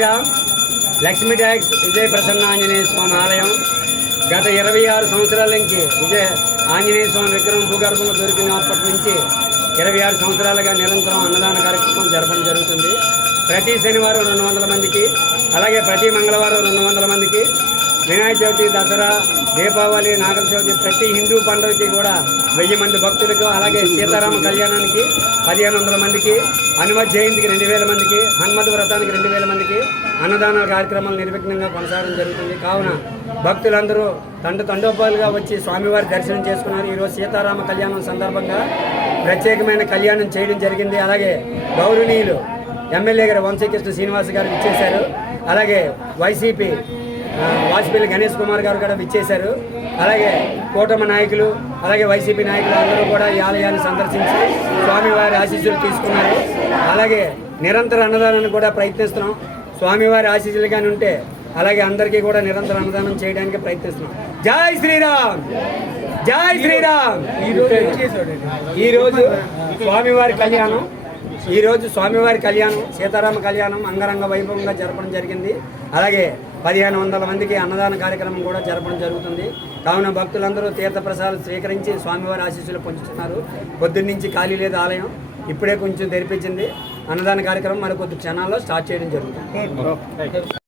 Sriram. Lakshmi tax విజయ ప్రసన్న ఆంజనేయ స్వామి ఆలయం గత 26 సంవత్సరాల నుంచి విజయ ఆంజనేయ స్వామి విగ్రహం భూగర్భంలో దొరికినప్పటి నుంచి 26 సంవత్సరాలుగా నిరంతరం అన్నదాన కార్యక్రమం జరపడం జరుగుతుంది. ప్రతి శనివారం 200 మందికి, అలాగే ప్రతి మంగళవారం 200 మందికి, వినాయక చవితి, దసరా, దీపావళి, నాగల చవితి ప్రతి హిందూ పండుగకి కూడా 1000 మంది భక్తులకు, అలాగే సీతారామ కళ్యాణానికి 1500 మందికి, హనుమత్ జయంతికి 2000 మందికి, హనుమత్ వ్రతానికి 2000 మందికి అన్నదాన కార్యక్రమాలు నిర్విఘ్నంగా కొనసాగడం జరుగుతుంది. కావున భక్తులందరూ తండోపాలుగా వచ్చి స్వామివారి దర్శనం చేసుకున్నారు. ఈరోజు సీతారామ కళ్యాణం సందర్భంగా ప్రత్యేకమైన కళ్యాణం చేయడం జరిగింది. అలాగే గౌరవనీయులు ఎమ్మెల్యే గారు వంశీకృష్ణ శ్రీనివాస్ గారు విచ్చేశారు. అలాగే వైసీపీ వాజ్పేయి గణేష్ కుమార్ గారు కూడా విచ్చేశారు. అలాగే కూటమి నాయకులు, అలాగే వైసీపీ నాయకులు అందరూ కూడా ఈ ఆలయాన్ని సందర్శించి స్వామివారి ఆశీస్సులు తీసుకున్నారు. అలాగే నిరంతర అన్నదానాన్ని కూడా ప్రయత్నిస్తున్నాం. స్వామివారి ఆశీస్సులుగానే ఉంటే అలాగే అందరికీ కూడా నిరంతర అన్నదానం చేయడానికి ప్రయత్నిస్తున్నాం. జై శ్రీరామ్, జై శ్రీరామ్. ఈరోజు స్వామివారి కళ్యాణం సీతారామ కళ్యాణం అంగరంగ వైభవంగా జరపడం జరిగింది. అలాగే 1500 మందికి అన్నదాన కార్యక్రమం కూడా జరపడం జరుగుతుంది. కావున భక్తులందరూ తీర్థప్రసాదాలు స్వీకరించి స్వామివారి ఆశీస్సులు పొందుతున్నారు. పొద్దున్నుంచి ఖాళీ లేదు ఆలయం, ఇప్పుడే కొంచెం తెరిపించింది. అన్నదాన కార్యక్రమం మరికొద్ది క్షణాల్లో స్టార్ట్ చేయడం జరుగుతుంది.